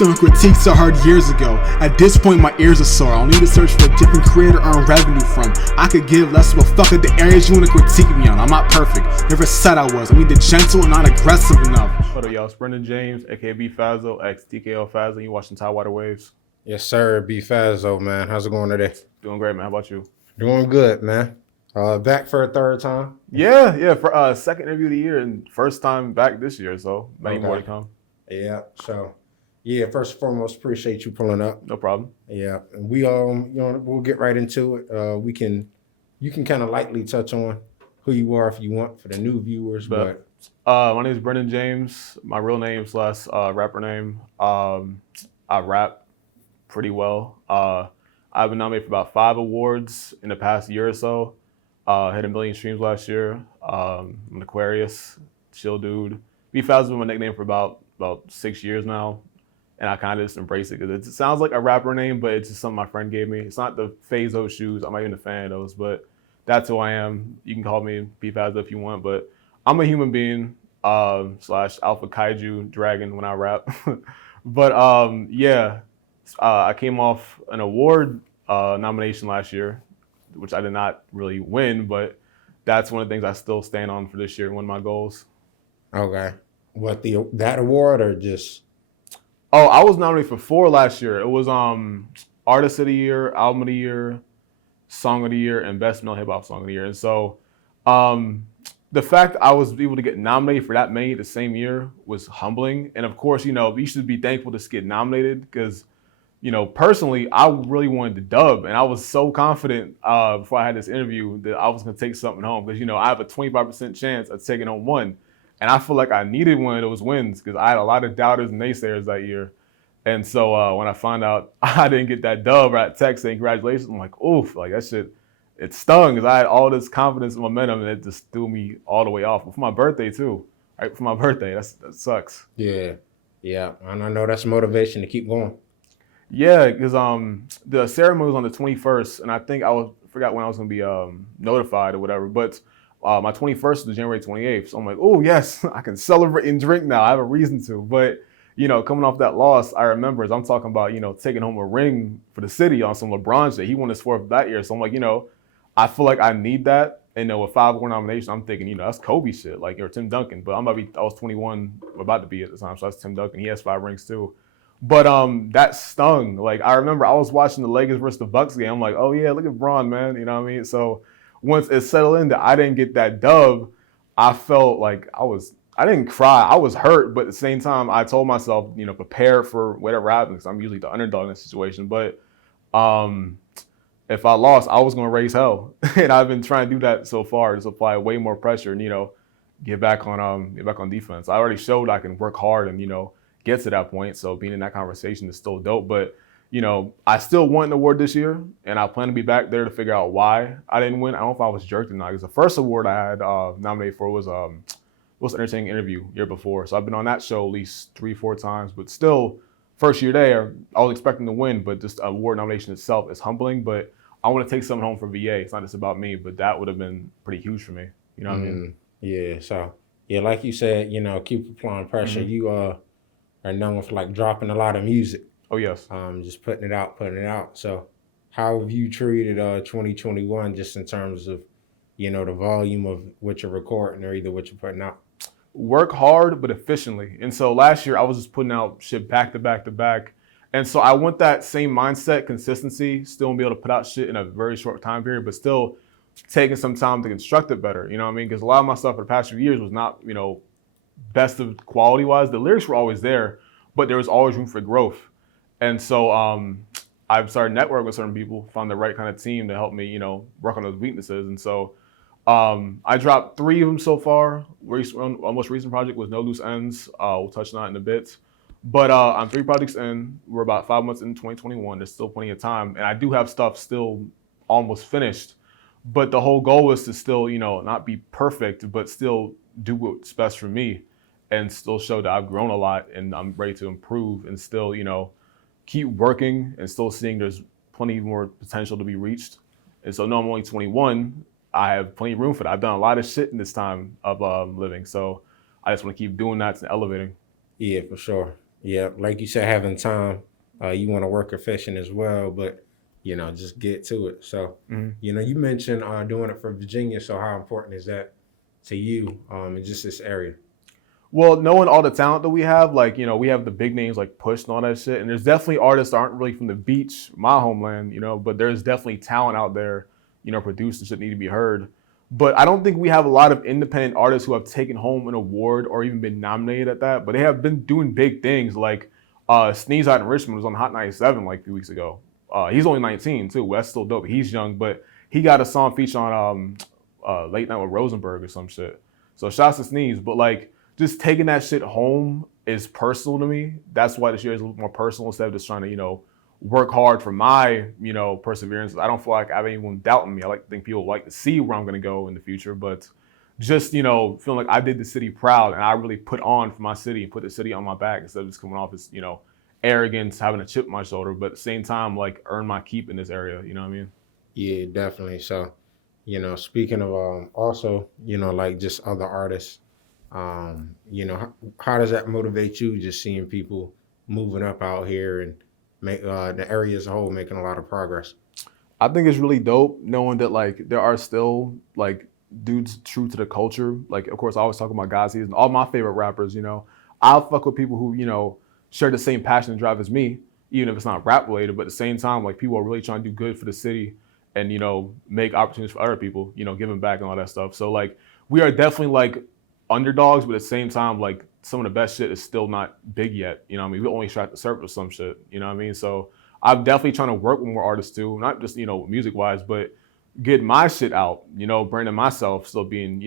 Some critiques I heard years ago. At this point, my ears are sore. I'll need to search for a different career to earn revenue from. I could give less of a fuck at the areas you want to critique me on. I'm not perfect. Never said I was. I'm either gentle or not aggressive enough. What up, y'all? It's Brendan James, aka Fazzo, ex TKO Fazzo. You watching Tidewater Waves? Yes, sir. Fazzo, man. How's it going today? Doing great, man. How about you? Doing good, man. Back for a third time? Yeah. For second interview of the year and first time back this year, so many more to come. Yeah. So, first and foremost, appreciate you pulling up. No problem. Yeah, and we we'll get right into it. You can kind of lightly touch on who you are if you want for the new viewers, but my name is Brendan James. My real name / rapper name. I rap pretty well. I've been nominated for about 5 awards in the past year or so. Hit 1 million streams last year. I'm an Aquarius, chill dude. Fazzo's been my nickname for about 6 years now, and I kind of just embrace it because it sounds like a rapper name, but it's just something my friend gave me. It's not the Fazzo shoes. I'm not even a fan of those, but that's who I am. You can call me Fazzo if you want, but I'm a human being / alpha kaiju dragon when I rap. But I came off an award nomination last year, which I did not really win, but that's one of the things I still stand on for this year, one of my goals. Okay. What, that award or just? Oh, I was nominated for 4 last year. It was Artist of the Year, Album of the Year, Song of the Year, and Best Male Hip Hop Song of the Year. And so the fact I was able to get nominated for that many the same year was humbling. And of course, you should be thankful to get nominated because, personally, I really wanted to dub. And I was so confident before I had this interview that I was going to take something home because, I have a 25% chance of taking home one. And I feel like I needed one of those wins because I had a lot of doubters and naysayers that year. And so when I found out I didn't get that dub or that text saying congratulations, I'm like, oof, like that shit, it stung because I had all this confidence and momentum and it just threw me all the way off. But for my birthday too, right? For my birthday, that sucks. Yeah. And I know that's motivation to keep going. Yeah, because the ceremony was on the 21st, and I think forgot when I was going to be notified or whatever, but my 21st is January 28th. So I'm like, oh, yes, I can celebrate and drink now. I have a reason to. But, coming off that loss, I remember as I'm talking about, taking home a ring for the city on some LeBron shit. He won his 4th that year. So I'm like, I feel like I need that. And with 5 award nominations, I'm thinking, that's Kobe shit, or Tim Duncan. But I was 21, about to be at the time. So that's Tim Duncan. He has 5 rings too. But that stung. Like, I remember I was watching the Lakers versus the Bucks game. I'm like, oh, yeah, look at Bron, man. You know what I mean? So once it settled in that I didn't get that dub, I felt like I didn't cry. I was hurt, but at the same time, I told myself, prepare for whatever happens. I'm usually the underdog in this situation. But if I lost, I was going to raise hell. And I've been trying to do that so far, just apply way more pressure and, get back on defense. I already showed I can work hard and, get to that point. So being in that conversation is still dope. But I still want an award this year, and I plan to be back there to figure out why I didn't win. I don't know if I was jerked or not, because the first award I had nominated for was an entertaining interview year before. So I've been on that show at least 3-4 times, but still, first year there, I was expecting to win, but just award nomination itself is humbling. But I want to take something home for VA. It's not just about me, but that would have been pretty huge for me. You know what I mean? Yeah. So like you said, keep applying pressure. Mm-hmm. You are known for dropping a lot of music. Oh, yes. Just putting it out. So how have you treated 2021 just in terms of, the volume of what you're recording or either what you're putting out? Work hard, but efficiently. And so last year I was just putting out shit back to back to back. And so I want that same mindset, consistency, still be able to put out shit in a very short time period, but still taking some time to construct it better. You know what I mean? Because a lot of my stuff for the past few years was not, best of quality wise. The lyrics were always there, but there was always room for growth. And so I've started networking with certain people, found the right kind of team to help me, work on those weaknesses. And so I dropped 3 of them so far. Our most recent project was No Loose Ends. We'll touch on that in a bit. But I'm 3 projects in. We're about 5 months in 2021. There's still plenty of time. And I do have stuff still almost finished. But the whole goal is to still, not be perfect, but still do what's best for me and still show that I've grown a lot and I'm ready to improve and still, keep working and still seeing there's plenty more potential to be reached. And so, no, I'm only 21. I have plenty of room for that. I've done a lot of shit in this time of living. So I just want to keep doing that and elevating. Yeah, for sure. Yeah, like you said, having time, you want to work efficient as well, but just get to it. So, Mhm. you mentioned doing it for Virginia. So, how important is that to you in just this area? Well, knowing all the talent that we have, like, we have the big names like Push and all that shit. And there's definitely artists that aren't really from the beach, my homeland, but there's definitely talent out there, producers that need to be heard. But I don't think we have a lot of independent artists who have taken home an award or even been nominated at that. But they have been doing big things. Like Sneeze out in Richmond was on Hot 97 like a few weeks ago. He's only 19 too. That's still dope. He's young, but he got a song featured on Late Night with Rosenberg or some shit. So shouts to Sneeze. But like, just taking that shit home is personal to me. That's why this year is a little more personal instead of just trying to, work hard for my, perseverance. I don't feel like I have anyone doubting me. I like to think people like to see where I'm going to go in the future, but just, feeling like I did the city proud and I really put on for my city and put the city on my back instead of just coming off as, arrogance, having a chip on my shoulder, but at the same time, like earn my keep in this area. You know what I mean? Yeah, definitely. So, speaking of also, like just other artists, how does that motivate you? Just seeing people moving up out here and make the area as a whole making a lot of progress. I think it's really dope knowing that like there are still like dudes true to the culture. Like, of course, I always talk about Gazi and all my favorite rappers. I'll fuck with people who share the same passion and drive as me, even if it's not rap related. But at the same time, like people are really trying to do good for the city and make opportunities for other people. Giving back and all that stuff. So like we are definitely like underdogs, but at the same time, like some of the best shit is still not big yet. You know what I mean? We only scratched the surface of some shit. You know what I mean? So I'm definitely trying to work with more artists too, not just music wise, but get my shit out. Branding myself, still being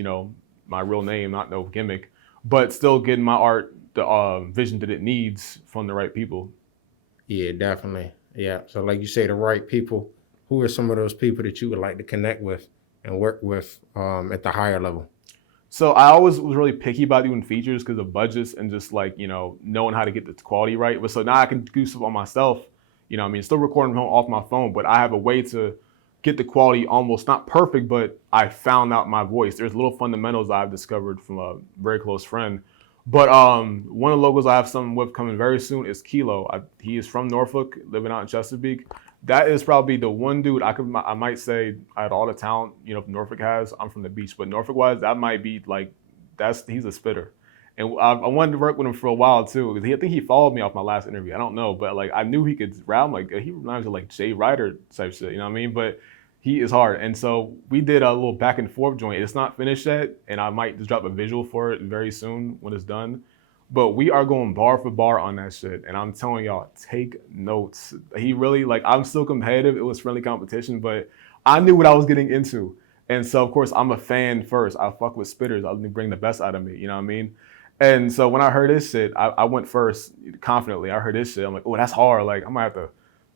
my real name, not no gimmick, but still getting my art the vision that it needs from the right people. Yeah, definitely. Yeah. So, like you say, the right people. Who are some of those people that you would like to connect with and work with at the higher level? So I always was really picky about doing features because of budgets and just like, knowing how to get the quality right. But so now I can do stuff on myself, what I mean, still recording off my phone, but I have a way to get the quality almost not perfect, but I found out my voice. There's little fundamentals I've discovered from a very close friend. But one of the logos I have something with coming very soon is Kilo. He is from Norfolk, living out in Chesapeake. That is probably the one dude I might say out of all the talent Norfolk has. I'm from the beach, but Norfolk wise, that might be like he's a spitter. And I wanted to work with him for a while too because I think he followed me off my last interview. I don't know, but like I knew he could rap. Like he reminds me of like Jay Ryder type shit. You know what I mean? But he is hard. And so we did a little back and forth joint. It's not finished yet, and I might just drop a visual for it very soon when it's done. But we are going bar for bar on that shit. And I'm telling y'all, take notes. He really, like, I'm still competitive. It was friendly competition, but I knew what I was getting into. And so, of course, I'm a fan first. I fuck with spitters. I'll bring the best out of me. You know what I mean? And so when I heard this shit, I went first confidently. I heard this shit. I'm like, oh, that's hard. Like, I might have to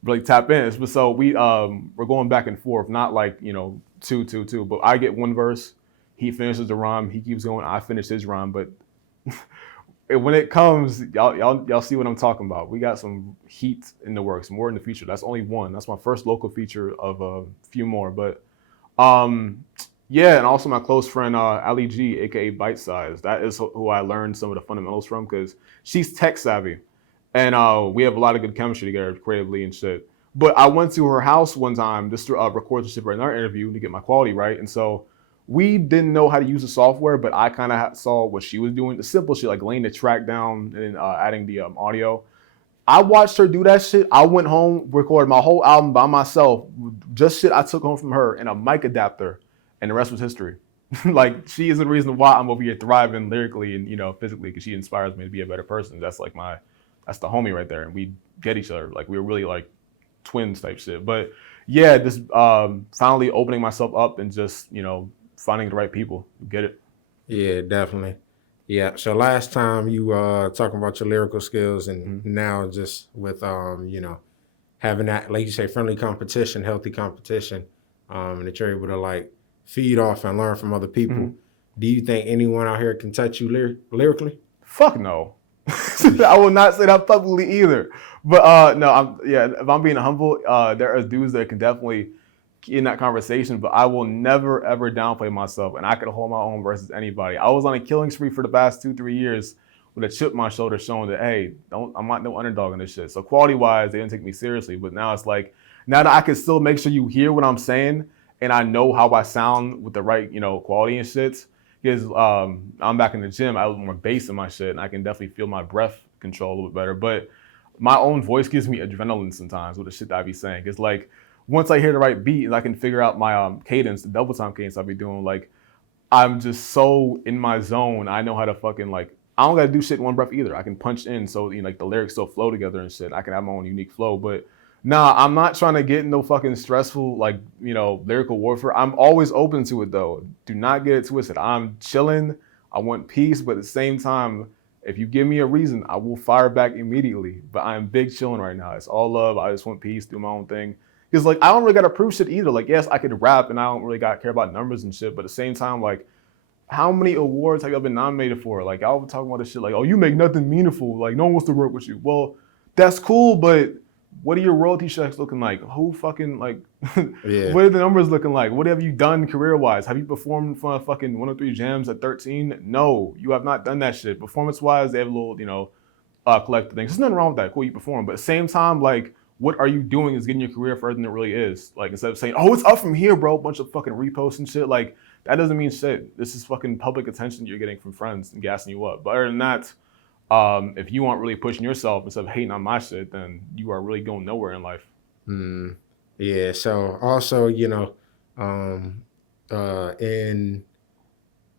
really tap in. But so we're going back and forth, not like, two. But I get one verse. He finishes the rhyme. He keeps going. I finish his rhyme. But when it comes, y'all see what I'm talking about. We got some heat in the works, more in the future. That's only one. That's my first local feature of a few more. But yeah, and also my close friend Ali G, aka Bite Size. That is who I learned some of the fundamentals from because she's tech savvy, and we have a lot of good chemistry together creatively and shit. But I went to her house one time just to record some shit for another interview to get my quality right, and so we didn't know how to use the software, but I kind of saw what she was doing, the simple shit like laying the track down and adding the audio. I watched her do that shit. I went home, recorded my whole album by myself, just shit I took home from her and a mic adapter, and the rest was history. Like she is the reason why I'm over here thriving lyrically and physically because she inspires me to be a better person. That's like that's the homie right there, and we get each other. Like we're really like twins type shit. But yeah, just finally opening myself up and just finding the right people who get it. Yeah, definitely. Yeah. So last time you talking about your lyrical skills and Mm-hmm. now just with having that, like you say, friendly competition, healthy competition, and that you're able to like feed off and learn from other people. Mm-hmm. Do you think anyone out here can touch you lyrically? Fuck no. I will not say that publicly either. But no, if I'm being humble, there are dudes that can definitely in that conversation, but I will never ever downplay myself and I could hold my own versus anybody. I was on a killing spree for the past 2-3 years with a chip on my shoulder showing that, hey, I'm not no underdog in this shit. So quality-wise, they didn't take me seriously. But now it's like, now that I can still make sure you hear what I'm saying and I know how I sound with the right, quality and shit, because I'm back in the gym, I have a little more bass in my shit, and I can definitely feel my breath control a little bit better. But my own voice gives me adrenaline sometimes with the shit that I be saying. It's like, once I hear the right beat and I can figure out my cadence, the double time cadence I be doing, like, I'm just so in my zone. I know how to fucking, like, I don't gotta do shit in one breath either. I can punch in so like the lyrics still flow together and shit. I can have my own unique flow. But nah, I'm not trying to get in no fucking stressful, like, lyrical warfare. I'm always open to it though. Do not get it twisted. I'm chilling. I want peace, but at the same time, if you give me a reason, I will fire back immediately. But I'm big chilling right now. It's all love. I just want peace, do my own thing. Because, like, I don't really got to prove shit either. Like, yes, I could rap and I don't really care about numbers and shit. But at the same time, like, how many awards have y'all been nominated for? Like, y'all been talking about this shit like, oh, you make nothing meaningful. Like, no one wants to work with you. Well, that's cool, but what are your royalty checks looking like? Who fucking, like, Yeah. what are the numbers looking like? What have you done career-wise? Have you performed in front of fucking 103 Jams at 13? No, you have not done that shit. Performance-wise, they have a little, collective things. There's nothing wrong with that. Cool, you perform. But at the same time, like, what are you doing is getting your career further than it really is. Like, instead of saying, oh, it's up from here, bro, bunch of fucking reposts and shit, like, that doesn't mean shit. This is fucking public attention you're getting from friends and gassing you up. But other than that, if you aren't really pushing yourself instead of hating on my shit, then you are really going nowhere in life. Yeah. So also, in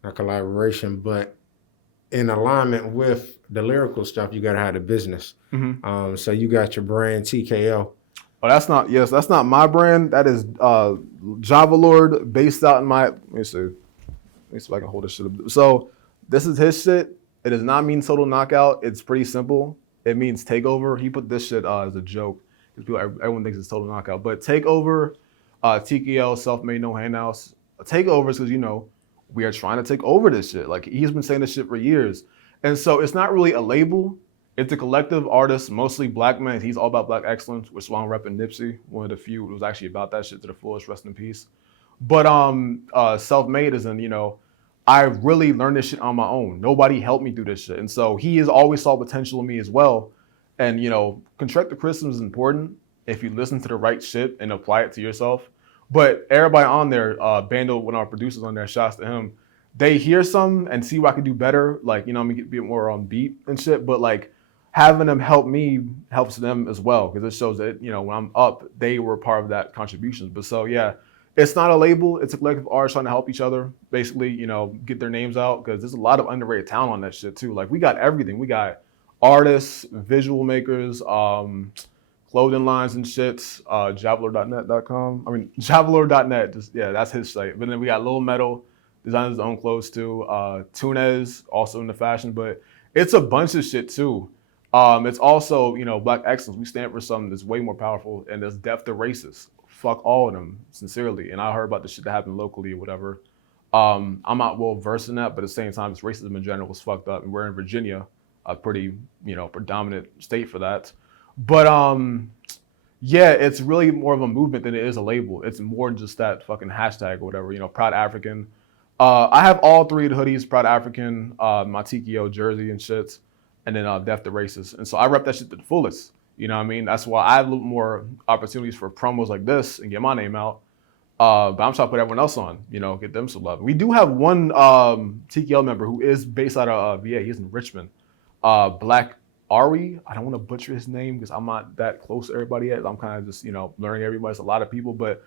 a collaboration, but in alignment with the lyrical stuff, you gotta have the business. So you got your brand TKO. Oh, that's not my brand. That is Java Lord, based out in my. Let me see if I can hold this shit up. So this is his shit. It does not mean total knockout. It's pretty simple. It means takeover. He put this shit as a joke because everyone thinks it's total knockout. But takeover, TKO, self-made, no handouts. Takeover is because we are trying to take over this shit. Like, he's been saying this shit for years, and so it's not really a label. It's a collective of artists, mostly black men. He's all about black excellence, which is why I'm repping Nipsey, one of the few who was actually about that shit to the fullest, rest in peace. But self-made is I really learned this shit on my own. Nobody helped me through this shit. And so he has always saw potential in me as well. And constructive criticism is important if you listen to the right shit and apply it to yourself. But everybody on there, Bando, one of our producers on there, shouts to him, they hear some and see what I can do better. Like, I'm gonna get more on beat and shit. But like, having them help me helps them as well, because it shows that, when I'm up, they were part of that contribution. But so, yeah, it's not a label. It's a collective of artists trying to help each other, basically, get their names out, because there's a lot of underrated talent on that shit, too. Like, we got everything. We got artists, visual makers, clothing lines and shit, javelor.net.com. I mean, javelor.net, that's his site. But then we got Lil Metal, designs his own clothes, too. Tunez, also in the fashion, but it's a bunch of shit, too. It's also, black excellence. We stand for something that's way more powerful, and there's death to racists. Fuck all of them, sincerely. And I heard about the shit that happened locally or whatever. I'm not well versed in that, but at the same time, it's racism in general was fucked up. And we're in Virginia, a pretty, predominant state for that. But yeah, it's really more of a movement than it is a label. It's more than just that fucking hashtag or whatever, Proud African. I have all three of the hoodies, Proud African, my TKO jersey and shit, and then Death to Racist. And so I rep that shit to the fullest. You know what I mean? That's why I have a little more opportunities for promos like this and get my name out. But I'm trying to put everyone else on, get them some love. We do have one TKL member who is based out of VA. He's in Richmond. Black Ari. I don't want to butcher his name because I'm not that close to everybody yet. I'm kind of just, learning everybody. It's a lot of people. But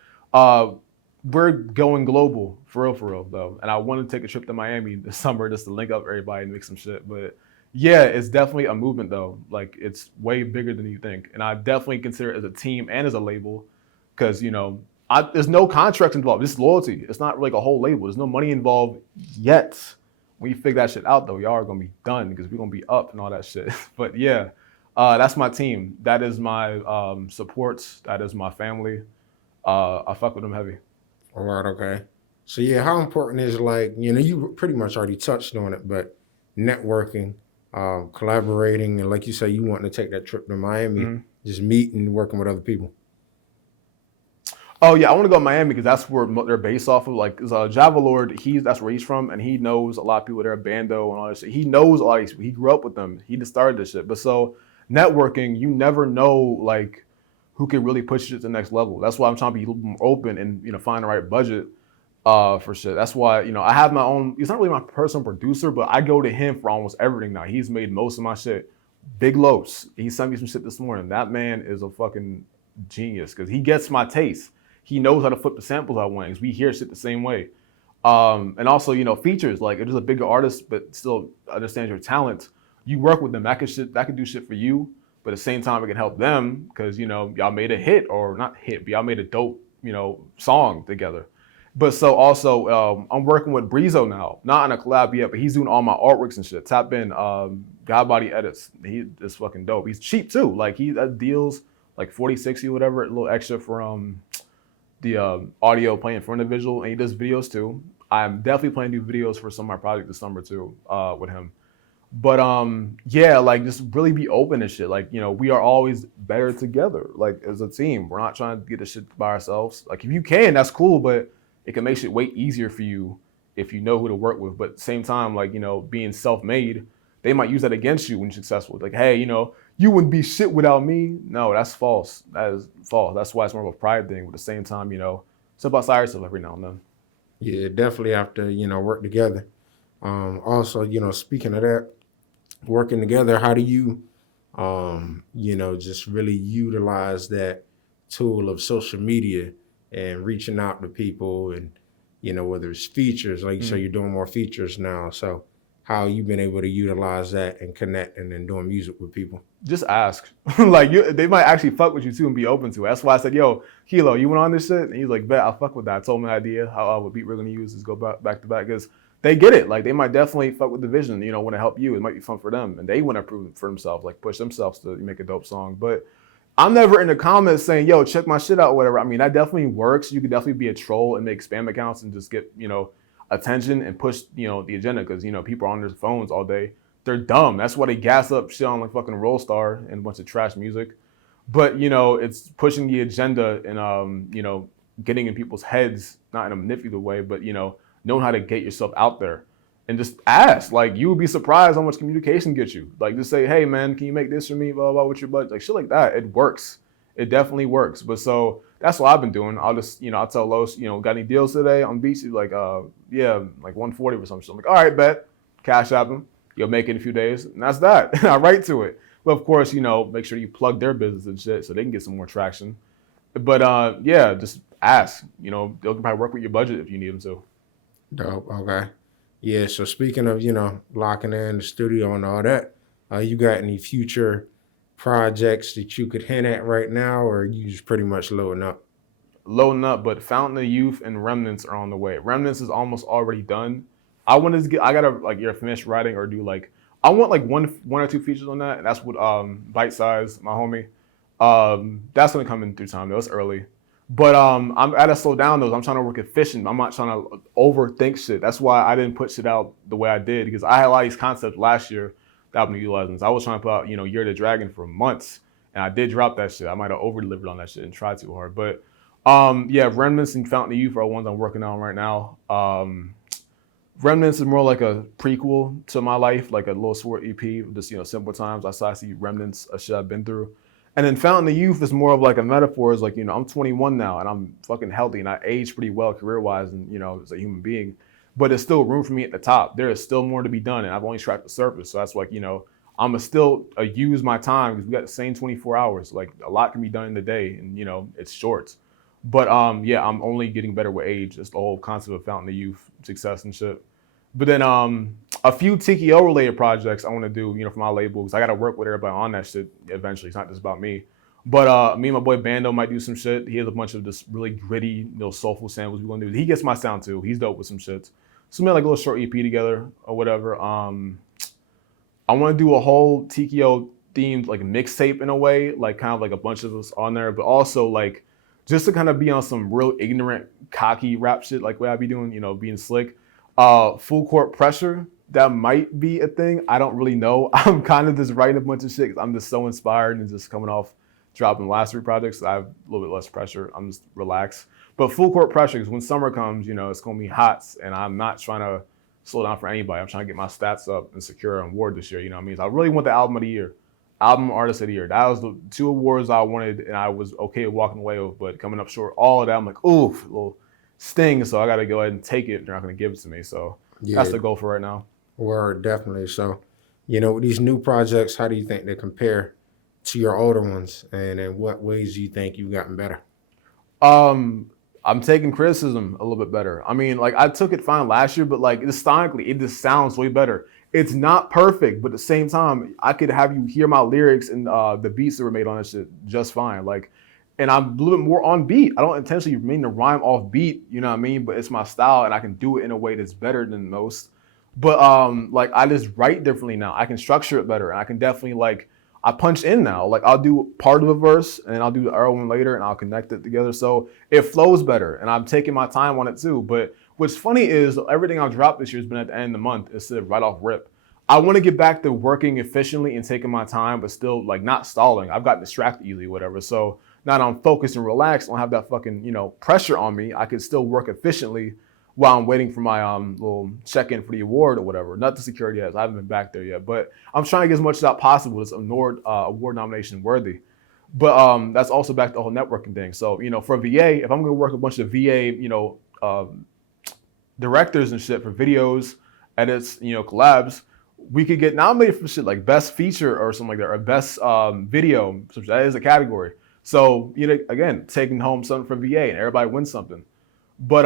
we're going global, for real, though. And I want to take a trip to Miami this summer just to link up everybody and make some shit. But yeah, it's definitely a movement, though. Like, it's way bigger than you think. And I definitely consider it as a team and as a label because, there's no contracts involved. This is loyalty. It's not like a whole label. There's no money involved yet. When you figure that shit out, though, y'all are going to be done because we're going to be up and all that shit. But yeah, that's my team. That is my support. That is my family. I fuck with them heavy. All right, okay. So yeah, how important is, like, you pretty much already touched on it, but networking, collaborating, and like you say, you wanting to take that trip to Miami, just meeting, working with other people. Oh yeah, I want to go to Miami because that's where they're based off of. Like, Java Lord, that's where he's from, and he knows a lot of people there, Bando and all that shit. He knows a lot of these people. He grew up with them. He just started this shit. But so networking, you never know like who can really push it to the next level. That's why I'm trying to be a little more open and find the right budget for shit. That's why I have my own. He's not really my personal producer, but I go to him for almost everything now. He's made most of my shit. Big Los, he sent me some shit this morning. That man is a fucking genius because he gets my taste. He knows how to flip the samples I want because we hear shit the same way. And also, features, like if there's a bigger artist but still understands your talent, you work with them. That could do shit for you, but at the same time it can help them because y'all made a hit, or not hit, but y'all made a dope, song together. But so also I'm working with Breezo now, not on a collab yet, but he's doing all my artworks and shit. Tap in God Body Edits. He is fucking dope. He's cheap too. Like he deals like 40, 60, whatever, a little extra for the audio playing in front of the visual, and he does videos too. I'm definitely planning to do videos for some of my projects this summer too with him. But yeah, like just really be open and shit. Like we are always better together. Like as a team, we're not trying to get this shit by ourselves. Like if you can, that's cool, but it can make shit way easier for you if you know who to work with. But at the same time, like being self-made, they might use that against you when you're successful. Like, hey, you wouldn't be shit without me. No, that's false. That is false. That's why it's more of a pride thing. But at the same time, step outside yourself every now and then. Yeah, definitely have to, work together. Also, speaking of that, working together, how do you, just really utilize that tool of social media and reaching out to people and, whether it's features, like you say, you're doing more features now. So how you been able to utilize that and connect and then doing music with people? Just ask. Like they might actually fuck with you too and be open to it. That's why I said, yo, Kilo, you went on this shit? And he's like, bet, I'll fuck with that. I told him the idea, what beat we're gonna use is go back to back, because they get it. Like they might definitely fuck with the vision, want to help you. It might be fun for them. And they want to prove it for themselves, like push themselves to make a dope song. But I'm never in the comments saying, yo, check my shit out or whatever. I mean, that definitely works. You could definitely be a troll and make spam accounts and just get, attention and push, the agenda, because, people are on their phones all day. They're dumb. That's why they gas up shit on like fucking Roll Star and a bunch of trash music. But, it's pushing the agenda and, getting in people's heads, not in a manipulative way, but, knowing how to get yourself out there. And just ask. Like, you would be surprised how much communication gets you. Like, just say, hey, man, can you make this for me? Blah, blah, blah, with your budget. Like, shit like that. It works. It definitely works. But so that's what I've been doing. I'll just, I'll tell Los, got any deals today on beats? He's like, yeah, like 140 or something. So I'm like, all right, bet. Cash app him. You'll make it in a few days. And that's that. I write to it. But of course, make sure you plug their business and shit so they can get some more traction. But yeah, just ask. They'll probably work with your budget if you need them to. Dope. Okay. Yeah. So speaking of, locking in the studio and all that, you got any future projects that you could hint at right now, or you just pretty much loading up? Loading up, but Fountain of Youth and Remnants are on the way. Remnants is almost already done. I gotta like either finish writing or do like, I want like one or two features on that. And that's what Bite Size, my homie. That's gonna come in through time though. It's early. But I'm at a slow down though. I'm trying to work efficient. I'm not trying to overthink shit. That's why I didn't put shit out the way I did, because I had a lot of these concepts last year that I've been utilizing. I was trying to put out, Year of the Dragon for months, and I did drop that shit. I might have over delivered on that shit and tried too hard. But yeah, Remnants and Fountain of Youth are ones I'm working on right now. Remnants is more like a prequel to my life, like a little short EP, just simple times. I see remnants of shit I've been through. And then Fountain of Youth is more of like a metaphor. It's like, I'm 21 now and I'm fucking healthy and I age pretty well career-wise and, as a human being. But there's still room for me at the top. There is still more to be done and I've only scratched the surface. So that's like, I'm going to still use my time because we got the same 24 hours. Like a lot can be done in the day and, it's short. But yeah, I'm only getting better with age. That's the whole concept of Fountain of Youth, success and shit. But then a few TKO related projects I want to do, for my label, because I got to work with everybody on that shit eventually. It's not just about me. But me and my boy Bando might do some shit. He has a bunch of just really gritty, soulful samples we're going to do. He gets my sound too. He's dope with some shit. So we made like a little short EP together or whatever. I want to do a whole TKO themed like mixtape in a way, like kind of like a bunch of us on there, but also like just to kind of be on some real ignorant, cocky rap shit like what I be doing, being slick. Full Court Pressure, that might be a thing. I don't really know. I'm kind of just writing a bunch of shit because I'm just so inspired and just coming off dropping the last 3 projects. I have a little bit less pressure. I'm just relaxed. But full court pressure, because when summer comes, it's going to be hot, and I'm not trying to slow down for anybody. I'm trying to get my stats up and secure an award this year. You know what I mean? So I really want the album of the year, album artist of the year. That was the 2 awards I wanted, and I was okay with walking away with. But coming up short, all of that, I'm like, oof, a little sting. So I got to go ahead and take it. They're not going to give it to me. So that's the goal for right now. Word, definitely. So, with these new projects, how do you think they compare to your older ones, and in what ways do you think you've gotten better? I'm taking criticism a little bit better. I mean, like I took it fine last year, but like sonically, it just sounds way better. It's not perfect, but at the same time, I could have you hear my lyrics and the beats that were made on that shit just fine. Like, and I'm a little bit more on beat. I don't intentionally mean to rhyme off beat, you know what I mean? But it's my style, and I can do it in a way that's better than most. But like I just write differently now. I can structure it better, and I can definitely like I punch in now. Like I'll do part of a verse, and then I'll do the other one later, and I'll connect it together. So it flows better, and I'm taking my time on it too. But what's funny is everything I've dropped this year has been at the end of the month instead of right off rip. I want to get back to working efficiently and taking my time, but still like not stalling. I've gotten distracted easily, whatever. So now that I'm focused and relaxed, I don't have that fucking pressure on me. I can still work efficiently while I'm waiting for my little check-in for the award or whatever. Not the security yet. I haven't been back there yet. But I'm trying to get as much as that possible. It's award nomination worthy. But that's also back to the whole networking thing. So, for VA, if I'm going to work a bunch of VA, directors and shit for videos, edits, collabs, we could get nominated for shit like best feature or something like that, or best video. So that is a category. So, again, taking home something from VA and everybody wins something. But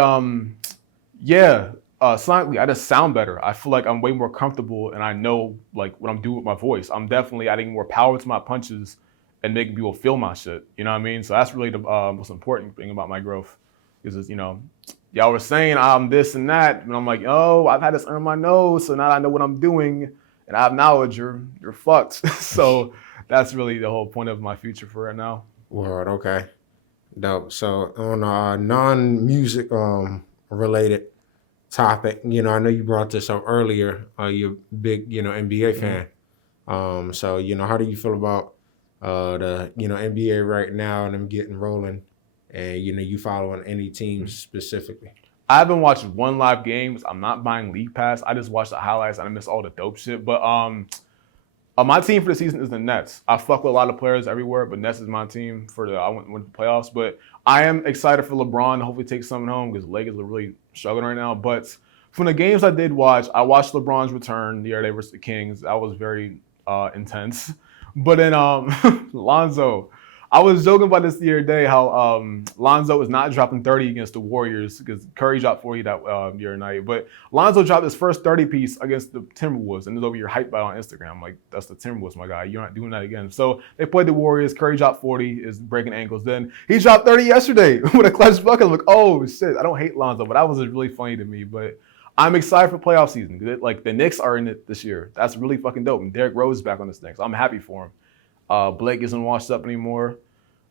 sonically, I just sound better. I feel like I'm way more comfortable, and I know like what I'm doing with my voice. I'm definitely adding more power to my punches and making people feel my shit. You know what I mean? So that's really the most important thing about my growth. Is y'all were saying I'm this and that, and I'm like, oh, I've had this under my nose, so now I know what I'm doing, and I have knowledge. You're fucked. So that's really the whole point of my future for right now. Word, okay. Dope. So on a non-music related topic, I know you brought this up earlier. You're a big, NBA fan. So, how do you feel about the, NBA right now and them getting rolling, and, you following any teams specifically? I haven't watched one live game. I'm not buying League Pass. I just watched the highlights and I missed all the dope shit. But my team for the season is the Nets. I fuck with a lot of players everywhere, but Nets is my team for I went to the playoffs. But I am excited for LeBron to hopefully take something home because the Lakers are really struggling right now. But from the games I did watch, I watched LeBron's return the other day versus the Kings. That was very intense. But then Lonzo, I was joking about this the other day how Lonzo is not dropping 30 against the Warriors because Curry dropped 40 that the other night. But Lonzo dropped his first 30 piece against the Timberwolves, and it's over your hype by on Instagram. I'm like, that's the Timberwolves, my guy. You're not doing that again. So they played the Warriors. Curry dropped 40, is breaking ankles. Then he dropped 30 yesterday with a clutch bucket. I'm like, oh shit, I don't hate Lonzo, but that was really funny to me. But I'm excited for playoff season. Like the Knicks are in it this year. That's really fucking dope. And Derrick Rose is back on this thing, so I'm happy for him. Blake isn't washed up anymore.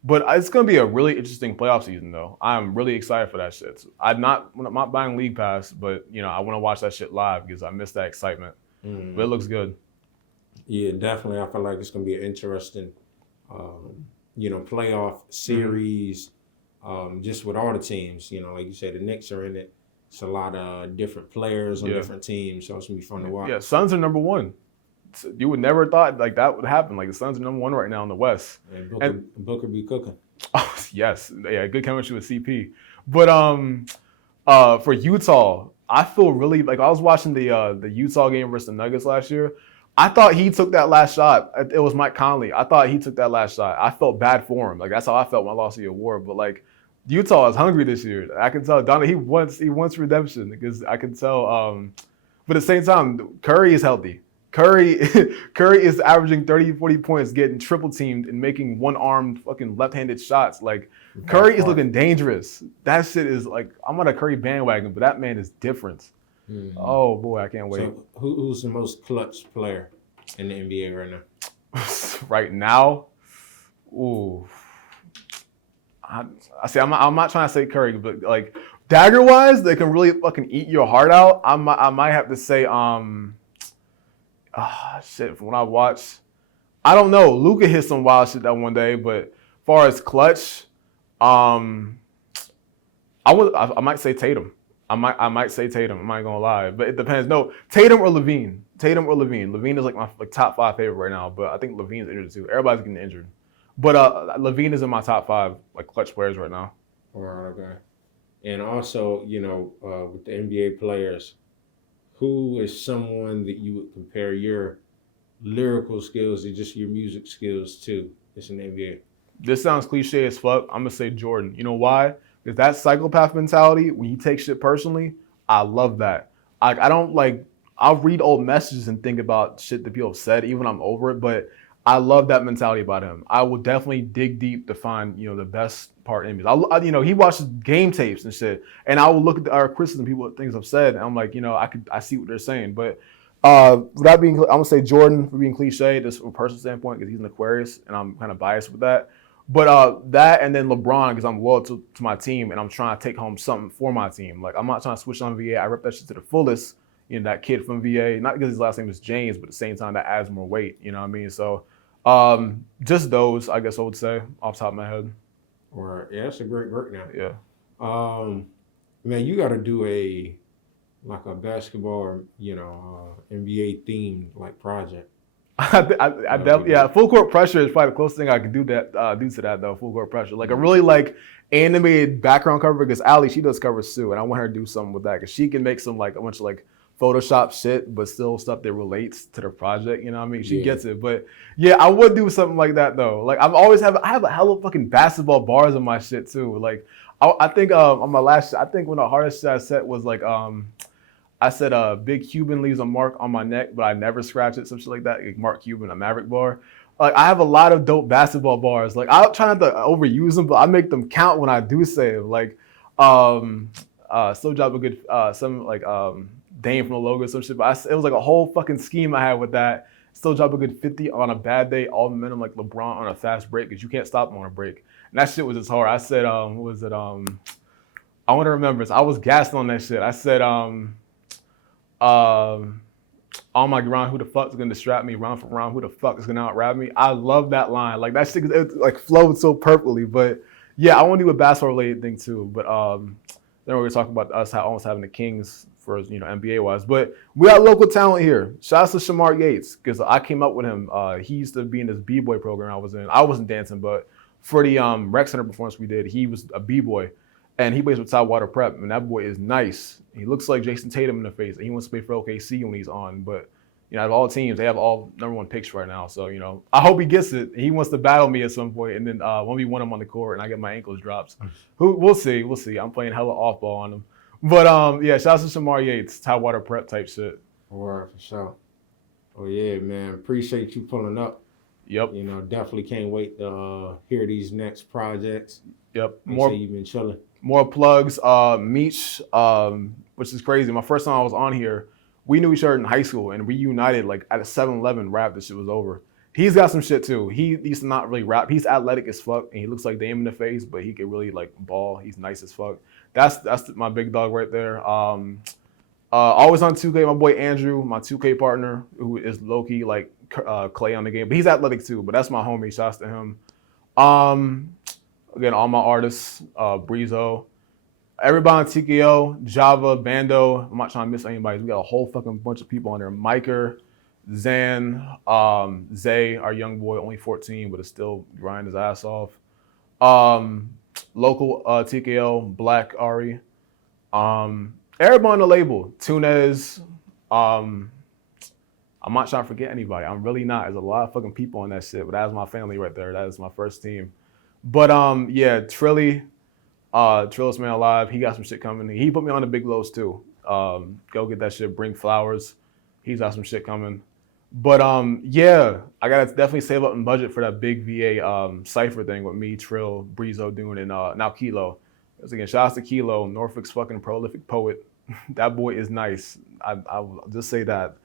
But it's going to be a really interesting playoff season, though. I'm really excited for that shit. I'm not buying League Pass, but, I want to watch that shit live because I miss that excitement. But it looks good. Yeah, definitely. I feel like it's going to be an interesting, playoff series just with all the teams. Like you said, the Knicks are in it. It's a lot of different players on different teams, so it's going to be fun to watch. Yeah, Suns are number 1. You would never thought like that would happen. Like the Suns are number 1 right now in the West. And Booker be cooking. Oh yes, yeah, good chemistry with CP. But for Utah, I feel really like I was watching the Utah game versus the Nuggets last year. I thought he took that last shot. It was Mike Conley. I thought he took that last shot. I felt bad for him. Like that's how I felt when I lost the award. But like Utah is hungry this year. I can tell Donald he wants redemption because I can tell. But at the same time, Curry is healthy. Curry is averaging 30, 40 points, getting triple teamed and making one-armed fucking left-handed shots. Like, Curry is looking dangerous. That shit is like, I'm on a Curry bandwagon, but that man is different. Mm-hmm. Oh, boy, I can't wait. So who's the most clutch player in the NBA right now? Right now? Ooh. I see, I'm not trying to say Curry, but like, dagger-wise, they can really fucking eat your heart out. I might have to say, shit, from when I watched, I don't know. Luka hit some wild shit that one day, but far as clutch, um, I might say Tatum. I might say Tatum. I'm not gonna lie, but it depends. No, Tatum or Levine. Tatum or Levine. Levine is like my top 5 favorite right now, but I think Levine's injured too. Everybody's getting injured, but Levine is in my top 5 like clutch players right now. All right, okay. And also, with the NBA players, who is someone that you would compare your lyrical skills and just your music skills to? It's an NBA. This sounds cliche as fuck. I'm gonna say Jordan. You know why? Because that psychopath mentality, when you take shit personally, I love that. I don't like. I'll read old messages and think about shit that people have said, even when I'm over it. But I love that mentality about him. I will definitely dig deep to find the best part in me. He watches game tapes and shit, and I will look at our criticism, people things I've said, and I'm like, I see what they're saying. But without being, I'm gonna say Jordan for being cliche, just from a personal standpoint, because he's an Aquarius, and I'm kind of biased with that. But that and then LeBron, because I'm loyal to my team and I'm trying to take home something for my team. Like, I'm not trying to switch on VA. I rep that shit to the fullest. That kid from VA, not because his last name is James, but at the same time that adds more weight. You know what I mean? So just those, I guess I would say, off the top of my head. All right. Yeah, that's a great breakdown. Yeah. Man, you got to do a basketball, NBA themed like project. I definitely, yeah. Full court pressure is probably the closest thing I could do to that though. Full court pressure, like a really like animated background cover, because Ali, she does covers too, and I want her to do something with that because she can make some like a bunch of like Photoshop shit, but still stuff that relates to the project. You know what I mean? She gets it, but yeah, I would do something like that though. Like I have a hell of fucking basketball bars on my shit too. Like I think on my last, I think one of the hardest shit I set was like I said Big Cuban leaves a mark on my neck, but I never scratch it, some shit like that. Like Mark Cuban, a Maverick bar. Like I have a lot of dope basketball bars. Like I'll try not to overuse them, but I make them count when I do say them. Like still drop a good some like Dame from the logo or some shit. But it was like a whole fucking scheme I had with that. Still drop a good 50 on a bad day, all momentum like LeBron on a fast break, because you can't stop him on a break. And that shit was just hard. I said what was it? I want to remember. I was gassed on that shit. I said on my ground, who the fuck is gonna distract me? Round for round, who the fuck is gonna out-rap me? I love that line. Like that shit, it like flowed so perfectly. But yeah, I want to do a basketball-related thing too. But then we're gonna talk about us almost having the Kings for NBA-wise. But we got local talent here. Shout out to Shamar Yates, because I came up with him. He used to be in this b-boy program I was in. I wasn't dancing, but for the rec center performance we did, he was a b-boy. And he plays with Tidewater Prep, and that boy is nice. He looks like Jason Tatum in the face, and he wants to play for OKC when he's on. But out of all teams, they have all #1 picks right now. So I hope he gets it. He wants to battle me at some point, and then 1v1 him on the court, and I get my ankles drops. We'll see. I'm playing hella off ball on him. But yeah, shout out to Shamar Yates, Tidewater Prep type shit. All right, for sure. Oh yeah, man. Appreciate you pulling up. Yep. Definitely can't wait to hear these next projects. Yep. More. You've been chilling. More plugs. Meech, which is crazy. My first time I was on here, we knew each other in high school and reunited like at a 7-Eleven right after shit was over. He's got some shit too. He used to not really rap. He's athletic as fuck and he looks like Dame in the face, but he could really like ball. He's nice as fuck. That's my big dog right there. Always on 2K, my boy Andrew, my 2K partner, who is low-key like Clay on the game, but he's athletic too. But that's my homie. Shouts to him. Again, all my artists, Breezo, everybody on TKO, Java, Bando. I'm not trying to miss anybody. We got a whole fucking bunch of people on there. Miker, Zan, Zay, our young boy, only 14, but is still grinding his ass off. Local TKO, Black Ari. Everybody on the label, Tunez. I'm not trying to forget anybody. I'm really not. There's a lot of fucking people on that shit, but that's my family right there. That is my first team. But yeah, Trilly, Trillest Man Alive, he got some shit coming. He put me on the big lows too. Go get that shit, Bring Flowers. He's got some shit coming. But yeah, I gotta definitely save up in budget for that big VA cipher thing with me, Trill, Breezo doing, and now Kilo. Because again, shout out to Kilo, Norfolk's fucking prolific poet. That boy is nice. I'll just say that.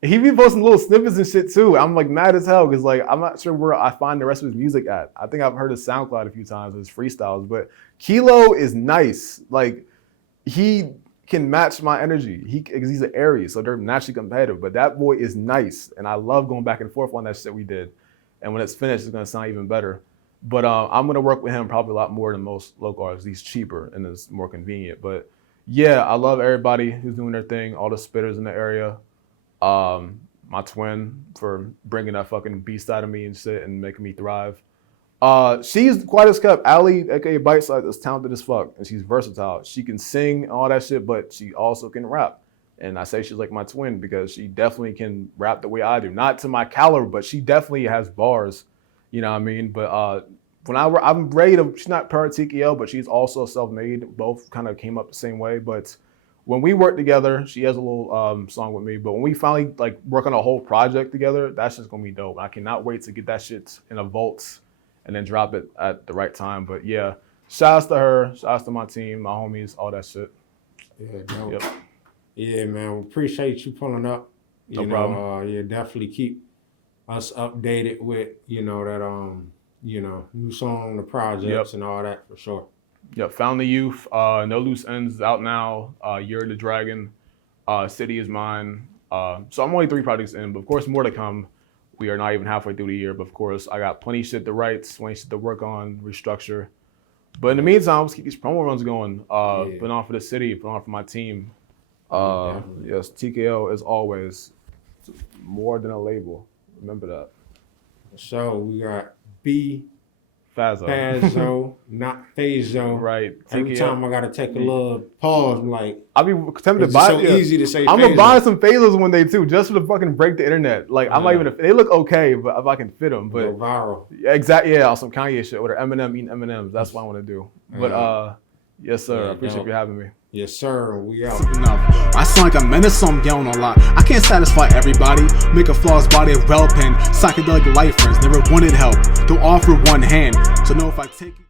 He be posting little snippets and shit too. I'm like mad as hell because like I'm not sure where I find the rest of his music at. I think I've heard his SoundCloud a few times, his freestyles, but Kilo is nice. Like he can match my energy. Because he's an Aries, so they're naturally competitive. But that boy is nice, and I love going back and forth on that shit we did. And when it's finished, it's gonna sound even better. But I'm gonna work with him probably a lot more than most local artists. He's cheaper and it's more convenient. But yeah, I love everybody who's doing their thing. All the spitters in the area. My twin for bringing that fucking beast out of me and shit and making me thrive. She's quite as kept. Allie, aka Bite Size, is talented as fuck, and she's versatile. She can sing all that shit, but she also can rap. And I say she's like my twin because she definitely can rap the way I do. Not to my caliber, but she definitely has bars. You know what I mean? But when I'm ready to, she's not per TKO, but she's also self-made. Both kind of came up the same way. But when we work together, she has a little song with me. But when we finally like work on a whole project together, that's just gonna be dope. I cannot wait to get that shit in a vault and then drop it at the right time. But yeah, shouts to her, shouts to my team, my homies, all that shit. Yeah, dope. Yep. Yeah, man. We appreciate you pulling up. No problem. Yeah, definitely keep us updated with, that new song, the projects and all that for sure. Yep, Found the Youth, No Loose Ends out now, Year of the Dragon, City is Mine. So I'm only 3 projects in, but of course more to come. We are not even halfway through the year, but of course I got plenty of shit to write, plenty of shit to work on, restructure. But in the meantime, let's keep these promo runs going. Putting on for the city, putting on for my team. Yes, TKO is always more than a label. Remember that. So we got B. Fazzo, not Fazzo. Right. Every TKO. time I gotta take a little pause, like I'll be tempted to it's buy. so easy to say. I'm gonna Fazzo. buy some Fazos one day too, just for the fucking break the internet. Like I'm not even. They look okay, but if I can fit them, but Go viral. Exactly. Yeah, some Kanye shit or Eminem eating M&Ms. That's what I want to do. But yes, sir. Yeah, I appreciate you having me. Yes, sir. We out. Enough. I sound like a menace, so I'm yelling a lot. I can't satisfy everybody. Make a flawless body of well pen. Psychedelic life friends never wanted help. Don't offer one hand. So know if I take it.